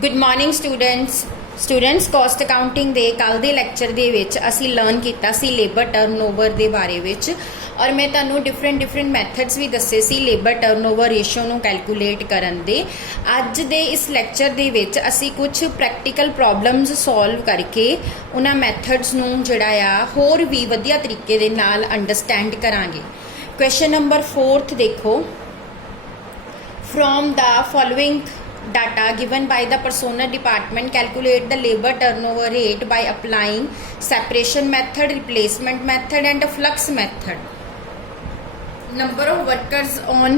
Good morning students cost accounting दे कल दे लैक्चर दे विच असी लर्न कीता सी लेबर टर्नओवर दे बारे विच और मैं तुहानूं डिफरेंट मैथड्स भी दस्से सी लेबर टर्नओवर रेशियो नूं कैलकुलेट करन दे। अज दे इस लैक्चर दे विच असी कुछ प्रैक्टिकल प्रॉब्लम्स सॉल्व करके उन्हां मैथड्स नूं जिहड़ा आ होर भी वधिया तरीके दे नाल अंडरस्टैंड करांगे। क्वेश्चन नंबर 4 देखो, from the following data given by the personnel department calculate the labor turnover rate by applying separation method, replacement method and flux method. Number of workers on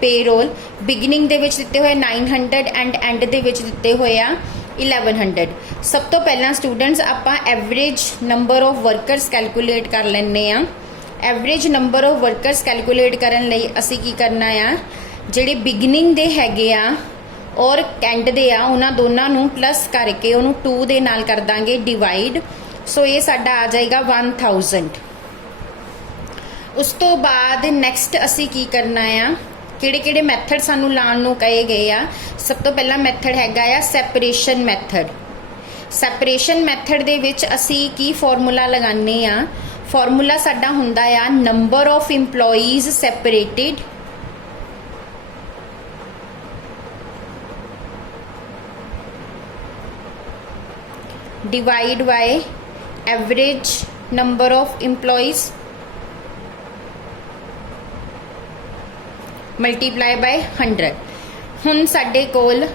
payroll beginning ਦੇ ਵਿੱਚ ਦਿੱਤੇ ਹੋਏ 900 and end ਦੇ ਵਿੱਚ ਦਿੱਤੇ ਹੋਏ ਆ 1100। ਸਭ ਤੋਂ ਪਹਿਲਾਂ ਸਟੂਡੈਂਟਸ ਆਪਾਂ average number of workers calculate ਕਰ ਲੈਣੇ ਆ। Average number of workers calculate ਕਰਨ ਲਈ ਅਸੀਂ ਕੀ ਕਰਨਾ ਆ, ਜਿਹੜੇ ਬਿਗਨਿੰਗ ਦੇ ਹੈਗੇ ਆ और एंड दे आ उन्हां दोनों नूं प्लस करके उन्होंने 2 दे नाल कर दांगे डिवाइड। सो ये साडा आ जाएगा 1000। उस तो बाद नैक्सट असी की करना आ, किहड़े मैथड सानूं लाण नूं कहे गए आ। सब तो पहला मैथड हैगा आ सैपरेशन मैथड। सैपरेशन मैथड दे विच असी की फॉर्मूला लगाने आ, फॉर्मूला साडा हुंदा आ number of employees separated divide by average number of employees multiply by 100। हुण साडे कोल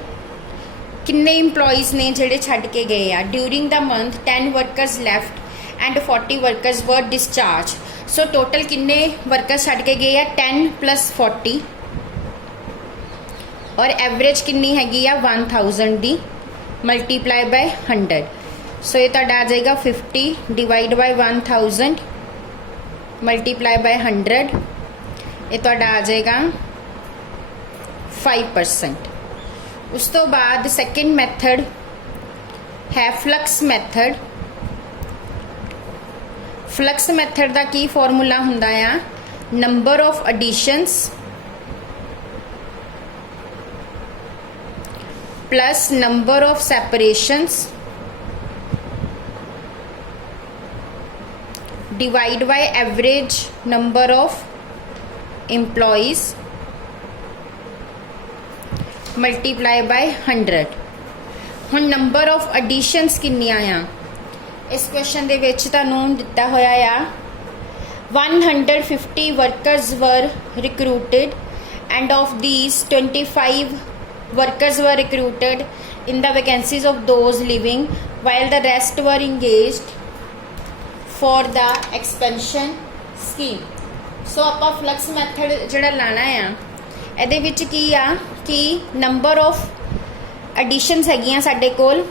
किन्ने इंप्लॉईज ने जिहड़े छड्ड के गए आ। During the month 10 workers left and 40 workers were discharge. So total किन्ने वर्कर्स छड्ड के गए आ 10 + 40 और एवरेज किन्नी हैगी आ 1000 दी मल्टीप्लाई बाय 100। सो ये तुहाडा आ जाएगा 50 डिवाइड बाय 1000 मल्टीप्लाई बाय 100। ये तुहाडा आ जाएगा 5%। उस तो बाद सेकेंड मैथड है फ्लक्स मैथड। फ्लक्स मैथड का की फॉर्मूला हुंदा आ number of additions plus number of separations divide by average number of employees multiply by 100। हुण नंबर ऑफ एडिशंस किन्नियां आ, इस क्वेश्चन दे विच तुहानूं दित्ता होया आ 150 workers were recruited and of these 25 workers were recruited in the vacancies of those leaving while the rest were engaged for the expansion scheme. So आपां flux method जिहड़ा लाना आ, इहदे विच की आ कि नंबर ऑफ एडिशनस हैगियां साडे कोल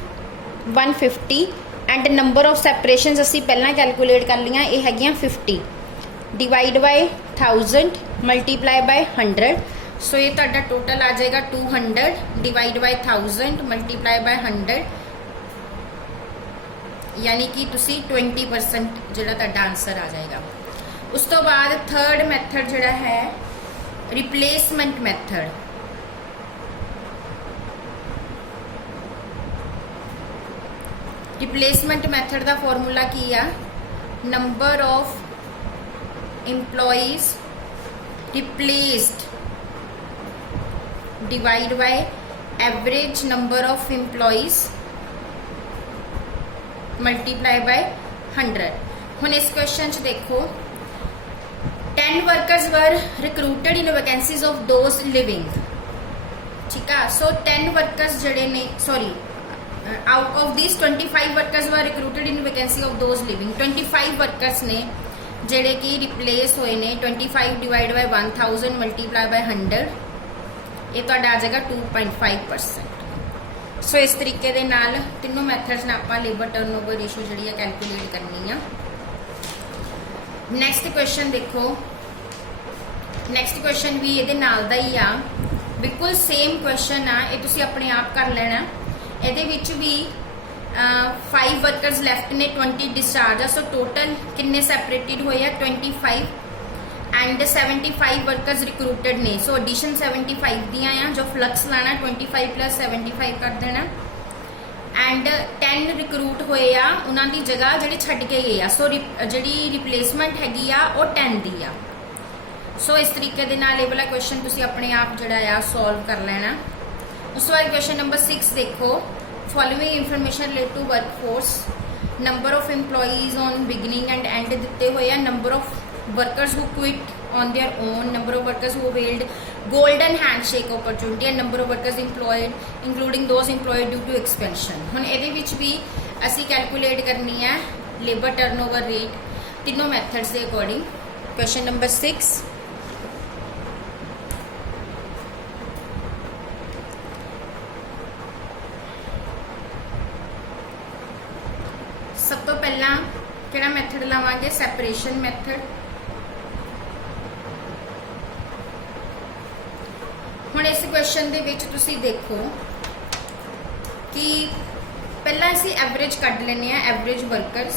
150 एंड नंबर ऑफ सैपरेशनस असी पहलां calculate कर लियां, ये हैगियां 50 डिवाइड बाय 1000 मल्टीप्लाई बाय 100। सो ये तुहाडा टोटल आ जाएगा 200 डिवाइड बाय 1000 मल्टीप्लाई बाय 100, यानी कि तुसी 20% जिहड़ा तुहाडा आंसर आ जाएगा। उस तो बाद थर्ड मैथड जिहड़ा है रिप्लेसमेंट मैथड। रिप्लेसमेंट मैथड का फॉर्मूला की आ number of employees replaced divide by average number of employees multiply by 100। हुण इस क्वेश्चन च देखो 10 workers were recruited in vacancies of those leaving. ठीक है, सो 10 वर्कर्स जड़े ने out of this 25 workers were recruited in vacancy of those leaving. 25 workers ने जड़े कि रिप्लेस होए ने 25 डिवाइड बाय 1000 मल्टीप्लाई बाय 100। ये तुहाडा आ जाएगा 2.5%। सो इस तरीके दे नाल तीनों मैथड्स ने आपां लेबर टर्नओवर रेशियो जिहड़ी है कैलकुलेट करनी है। नैक्सट क्वेश्चन देखो, नैक्सट क्वेश्चन भी ये नाल दा ही आ, बिल्कुल सेम क्वेश्चन आ, ये तुसीं अपने आप कर लेना। ये भी 5 वर्कर्स लैफ्ट ने 20 डिस्चार्ज आ। सो टोटल किन्ने सैपरेटेड होए आ 25 एंड 75 वर्कर्स रिक्रूटेड ने। सो एडिशन 75 दियां आ, जो फ्लक्स लाना 25 + 75 कर देना एंड 10 रिक्रूट होए आ उन्हां दी जगह जिहड़े छड्ड के गए आ। सो जिहड़ी रिप्लेसमेंट हैगी आ वो 10 दी आ। सो इस तरीके दे नाल ये वाला क्वेश्चन तुसीं अपने आप जिहड़ा आ सॉल्व कर लेना। उस बाद क्वेश्चन नंबर 6 देखो, following information relate to workforce, number of employees on beginning and end दिते हुए हैं, number of workers who quit on their own, number of workers who availed golden handshake opportunity and number of workers employed including those employed due to expansion. हुण इहदे विच भी असी calculate करनी है लेबर टर्नओवर रेट तीनों methods के according. Question number 6, सब तो पहला किहड़ा मैथड लावांगे, सैपरेशन मैथड। हुण इस क्वेश्चन दे विच तुसीं देखो कि पहला असीं एवरेज कढ लैने आ, एवरेज वर्कर्स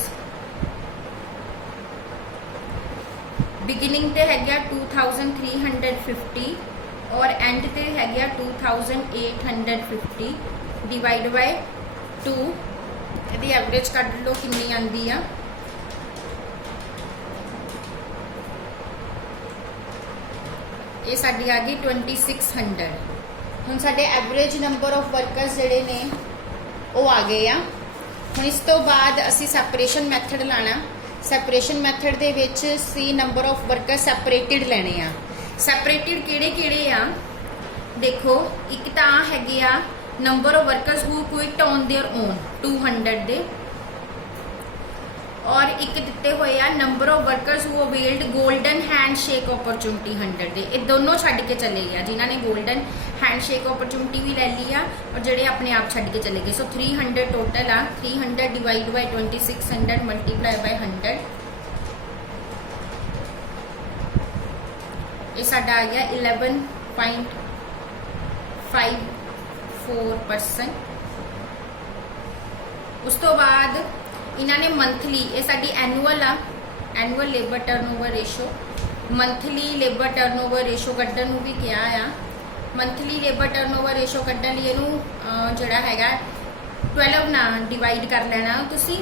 बिगिनिंग ते हैगा 2350 और एंड ते हैगा 2850 डिवाइड बाय 2, यदि एवरेज कढ लो कितनी आंदी आ, ये साडी आ गई 2600। हुण साडे एवरेज नंबर ऑफ वर्कर्स जिहड़े ने वो आ गए आ। हुण इस तो बाद असी सैपरेशन मैथड लाना। सैपरेशन मैथड दे विच सी नंबर ऑफ वर्कर्स सैपरेटेड लेने आ। सैपरेटेड किहड़े किहड़े आ देखो, एक तां हैगे आ number of workers who quit on their own 200 दे, और एक दिते हुए आ number of workers who availed golden handshake opportunity 100 दे। ये दोनों छड्ड के चले गए, जिन्हों ने गोल्डन हैंडशेक अपॉर्चुनिटी भी ले ली आ और जेडे अपने आप छड्ड के चले गए। सो 300 टोटल आ, 300 डिवाइड बाय 2600 मल्टीप्लाई बाय 100, ये साडा आ गया 11.54%। उस तो बाद इन्होंने मंथली, ये साडी एनुअल आ, annual labour turnover ratio, monthly labour turnover ratio कड्ढण नूं भी कहा आ। मंथली लेबर टर्नओवर रेशो कड्ढण लई इहनूं जिहड़ा हैगा 12 नाल डिवाइड कर लेना तुसीं,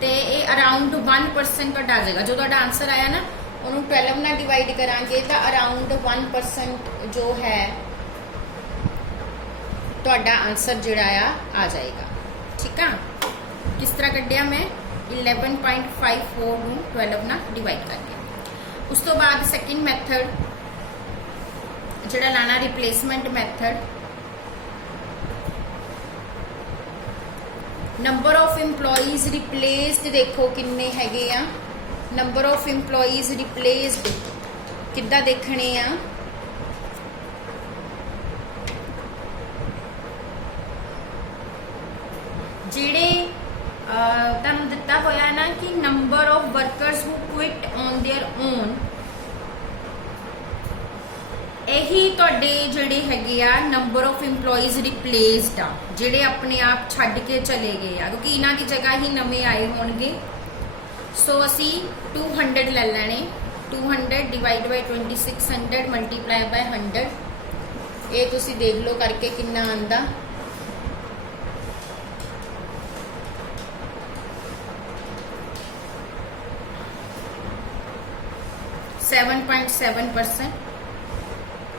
ते ये अराउंड 1% तुहाडा आ जाएगा। जो तुहाडा आंसर आया ना उन्होंने 12 नाल डिवाइड करांगे तो अराउंड 1% जो है तुहाडा आंसर जिहड़ा आ जाएगा। ठीक है, किस तरह कढ़िया मैं 11.54 नूं 12 नाल डिवाइड करके। उस तो बाद सैकेंड मैथड जिहड़ा लाना replacement method, number of employees replaced देखो किन्ने हैगे आ, नंबर ऑफ इंप्लॉइज रिप्लेस्ड किद्दां देखने आ, जिहड़े तुहानूं दिता होया ना कि number of workers who quit on their own, यही तुहाडे जिहड़े हैगे आ नंबर ऑफ इंप्लॉइज रिप्लेस्ड आ, जिहड़े अपने आप छड्ड के चले गए आ, क्योंकि इन्हां दी जगह ही नवे आए होणगे। सो असी 200 ले लैणे, 200 डिवाइड बाय 2600 मल्टीप्लाई बाय 100, ये तुसीं देख लो करके किन्ना आंदा, 7.7%।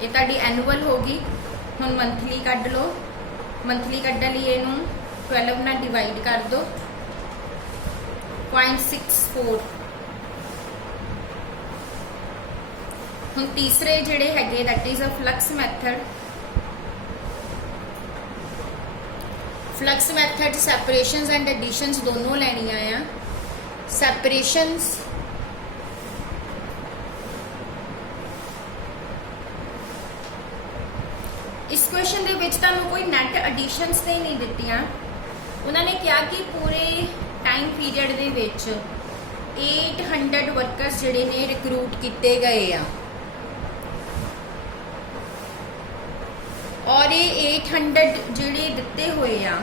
ये ताड़ी एनुअल होगी। हुण मंथली कढ़ लो, मंथली कढ़ण लई इहनूं 12 नाल डिवाइड कर दो, 0.64। हुण तीसरे जिहड़े हैगे that is a flux method. Flux method separations and additions दोनों लैनियां आ। सैपरेशंस इस क्वेश्चन दे विच तुहानूं कोई नैट एडिशंस तो नहीं दित्तियां। उन्होंने कहा कि पूरे टाइम पीरियड दे विच 800 वर्कर्स जिहड़े ने रिक्रूट किए गए आ, और ये 800 जिहड़े दिते हुए आ,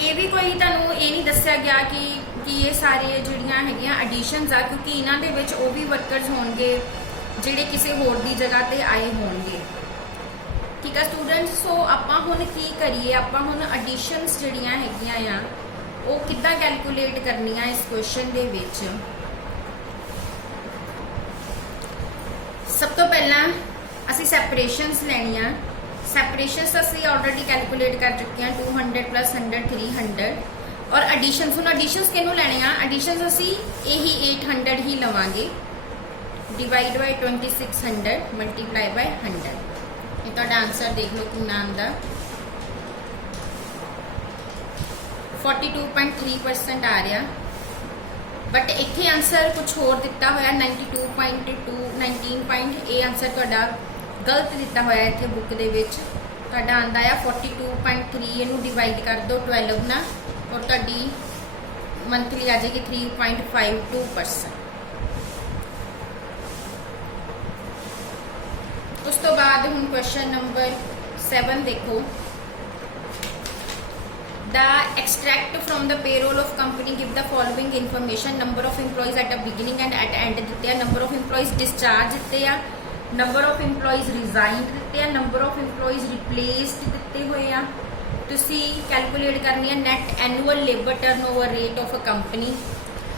ये भी कोई तुहानूं ये नहीं दस्सिया गया कि ये सारे जिहड़ियां हैगियां एडिशंस आ, क्योंकि इन्हां दे विच वो भी वर्कर्स होणगे जिहड़े किसी होर दी जगह ते आए होणगे। ठीक है स्टूडेंट्स। सो आपां हुण की करिए, आपां हुण एडिशनस जिहड़ियां हैगियां आ वो किद्दां कैलकुलेट करनियां इस क्वेश्चन दे विच। सब तो पहला असी सैपरेशनस लैनियां। सैपरेशनस असी ऑलरेडी कैलकुलेट कर चुके हैं 200 + 100 300। और एडिशनस, हुण एडिशनस किहनूं लैणे आ, एडिशनस असी यही 800 ही लवांगे, डिवाइड बाय 2600 मल्टीप्लाई बाय 100। ये तुहाडा आंसर देख लो कितना आंदा, 42.3% आ रहा। बट इत्थे आंसर कुछ होर दिता होया 92.2 19 ये आंसर तुहाडा गलत दिता होया इत्थे बुक दे विच। तुहाडा आंदा है 42.3, इनू डिवाइड कर दो 12 ना और तुहाडी मंथली आ जाएगी 3.52%। उस तो बाद हुण क्वेश्चन नंबर 7 देखो। The extract from the payroll of company give the following information: number of employees at the beginning and at end दिते हैं, number of employees discharged दिते हैं, number of employees resigned दिते हैं, number of employees replaced दिते हुए हैं। तुसी कैलकुलेट करनी है net annual labour turnover rate of a company.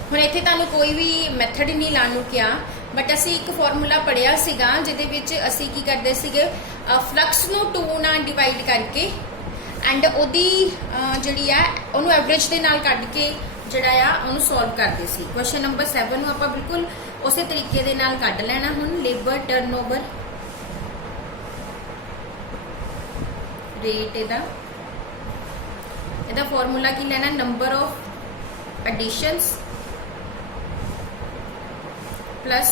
हुण इत्थे तुहानूं कोई भी मैथड नहीं लाणू किया, बट असी एक फॉर्मूला पढ़िया सीगा जिहदे विच असी की करदे सीगे, फ्लक्स नूं 2 नाल डिवाइड करके एंड ओदी जिहड़ी आ उहनूं एवरेज दे नाल कढ के जिहड़ा आ उहनूं सॉल्व करदे सी। क्वेश्चन नंबर 7 नूं आपां बिल्कुल उसे तरीके दे नाल कढ लेना। हुण लेबर टर्नओवर रेट इहदा फॉर्मूला की लेना, number of additions plus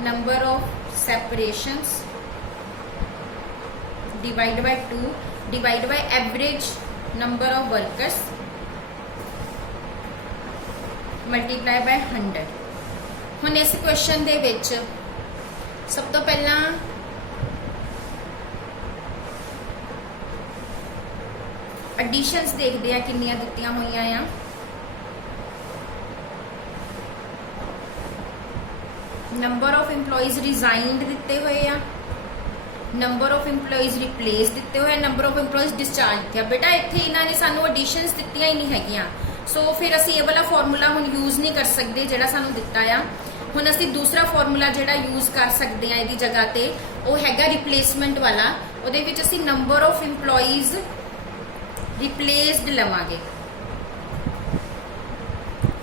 number of separations divide by 2 divide by average number of workers multiply by 100। हुण इस क्वेश्चन दे विच सब तो पहला एडिशनस देखते हैं कितनियां दित्तियां होईयां आ। नंबर ऑफ इंप्लॉइज रिजाइंड दिते हुए आ, नंबर ऑफ इंप्लॉइज रिप्लेस दिते हुए, नंबर ऑफ इंप्लॉइज डिस्चार्ज दिते। बेटा इत्थे इन्हां ने सानू एडिशनस दित्तियां ही नहीं हैगियां, सो फिर असी ये वाला फॉर्मूला हुण यूज नहीं कर सकते जिहड़ा सानू दित्ता आ। हुण असी दूसरा फॉर्मूला जिहड़ा यूज कर सकते हैं इहदी जगह ते वो हैगा रिप्लेसमेंट वाला। उहदे विच असी नंबर ऑफ इंप्लॉइज रिप्लेस्ड लवांगे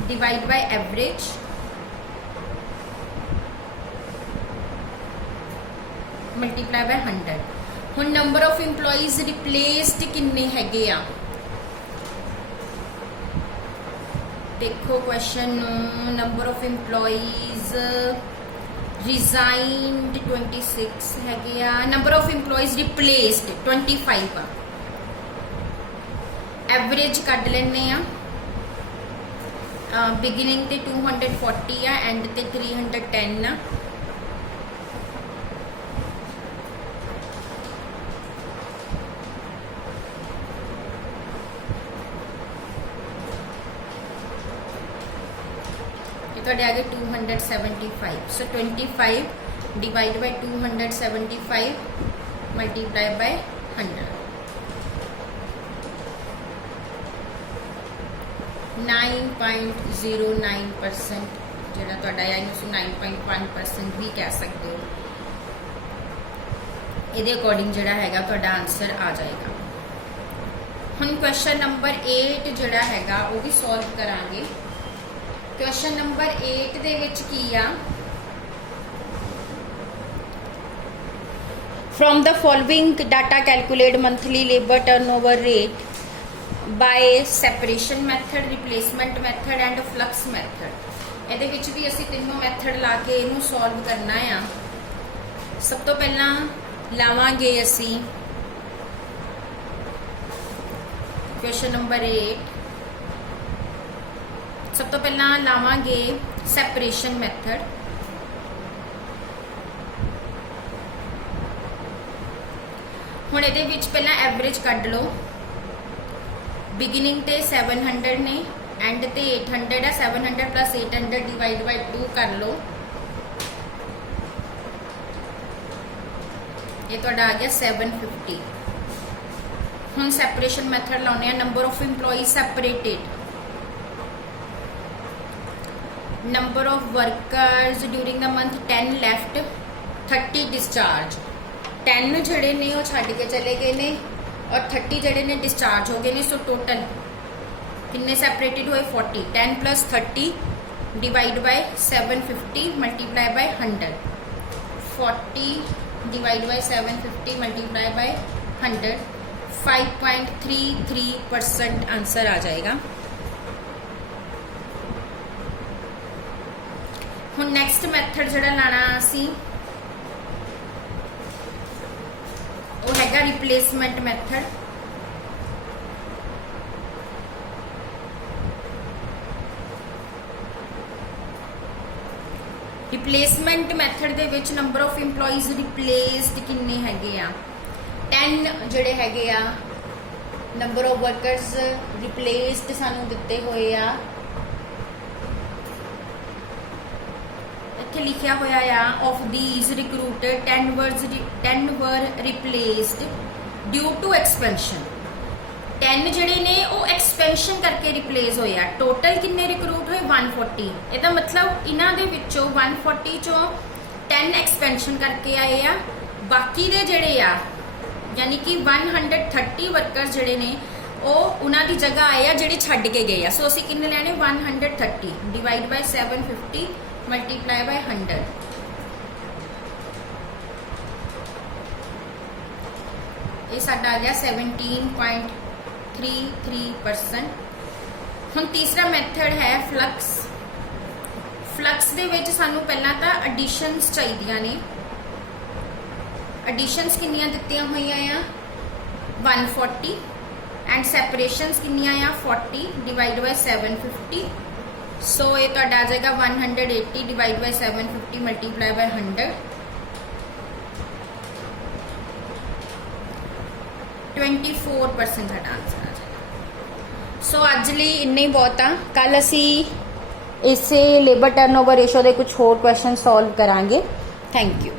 divide by average multiply by 100। हुण नंबर ऑफ इंप्लॉइज रिप्लेस्ड किन्ने हैगे आ, देखो question number of employees resigned 26 हैगे आ, नंबर ऑफ इंप्लॉइज रिप्लेस्ड 25 आ। एवरेज कढ लेने आ, बिगिनिंग ते 240 आ, एंड ते 310 आ। थोड़े आगे 275, सो 25 डिवाइड बाय 275 मल्टीप्लाई बाय 100। 9.09% जोड़ा थोड़ा या 9.1% भी कह सकते हो। ये अकॉर्डिंग जोड़ा हैगा थोड़ा आंसर आ जाएगा। हम क्वेश्चन नंबर 8 जोड़ा हैगा वो भी सॉल्व करांगे। क्वेश्चन नंबर 8 दे विच की आ, from the following data calculate monthly labour turnover rate by separation method, replacement method and flux method. ये विच भी असी तीनों मैथड ला के इनू सॉल्व करना है। सब तो पहला लावांगे असी क्वेश्चन नंबर 8, सब तो पहला लावांगे सैपरेशन मैथड। हुण इहदे विच पहला एवरेज कढ लो, बिगिनिंग ते 700 ने एंड ते 800 है, 700 + 800 डिवाइड बाय 2 कर लो। ये तुहाडा आ गया 750। हुण सैपरेशन मैथड लाउने आ। Number of employees separated, number of workers during the month 10 left, 30 discharge. 10 जड़े ने वो छड्ड के चले गए ने और 30 जड़े ने डिस्चार्ज हो गए ने। सो टोटल किन्ने सैपरेटेड हुए 40। 10 + 30 divide by 750 multiply by 100। 40 divide by 750 multiply by 100, 5.33% answer आ जाएगा। हुण नैक्सट मैथड जिहड़ा लाना असी वो हैगा रिप्लेसमेंट मैथड। रिप्लेसमेंट मैथड दे विच नंबर ऑफ इंप्लॉइज रिप्लेस्ड किन्ने हैगे आ 10 जिहड़े हैगे आ। नंबर ऑफ वर्कर्स रिप्लेस्ड सानू दिते हुए आ, इत्थे लिखिया होया आ of these recruited 10 were replaced due to expansion. 10 जिहड़े ने वो एक्सपेंशन करके रिप्लेस होए आ। टोटल किन्ने रिक्रूट होए 140। ਇਹਦਾ मतलब इन्हां दे विचों 140 चों 10 एक्सपेंशन करके आए आ। बाकी दे जिहड़े आ यानी कि 130 वर्कर्स जिहड़े ने वो उन्हां दी जगह आए आ जिहड़े छड्ड के गए आ। सो ਅਸੀਂ किन्ने लेने 130 डिवाइड बाय 750 मल्टीप्लाई बाय 100। ये साडा आ गया 17.33%। हुण तीसरा मैथड है फ्लक्स। फ्लक्स दे विच सानू पहला तां एडिशनस चाहिदियां ने। एडिशनस किन्नियां दित्तियां होईयां आ 140 एंड सैपरेशनस किन्नियां आ 40 डिवाइड बाय 750। सो ये तुहाडा आ जाएगा 180 डिवाइड बाय 750 मल्टीप्लाई बाय 100, 24% साडा आंसर आ जाएगा। सो अज लई इन्ना ही बहुत आ। कल असी इसे लेबर टर्नओवर रेशो के कुछ होर क्वेश्चन सॉल्व करांगे। Thank you.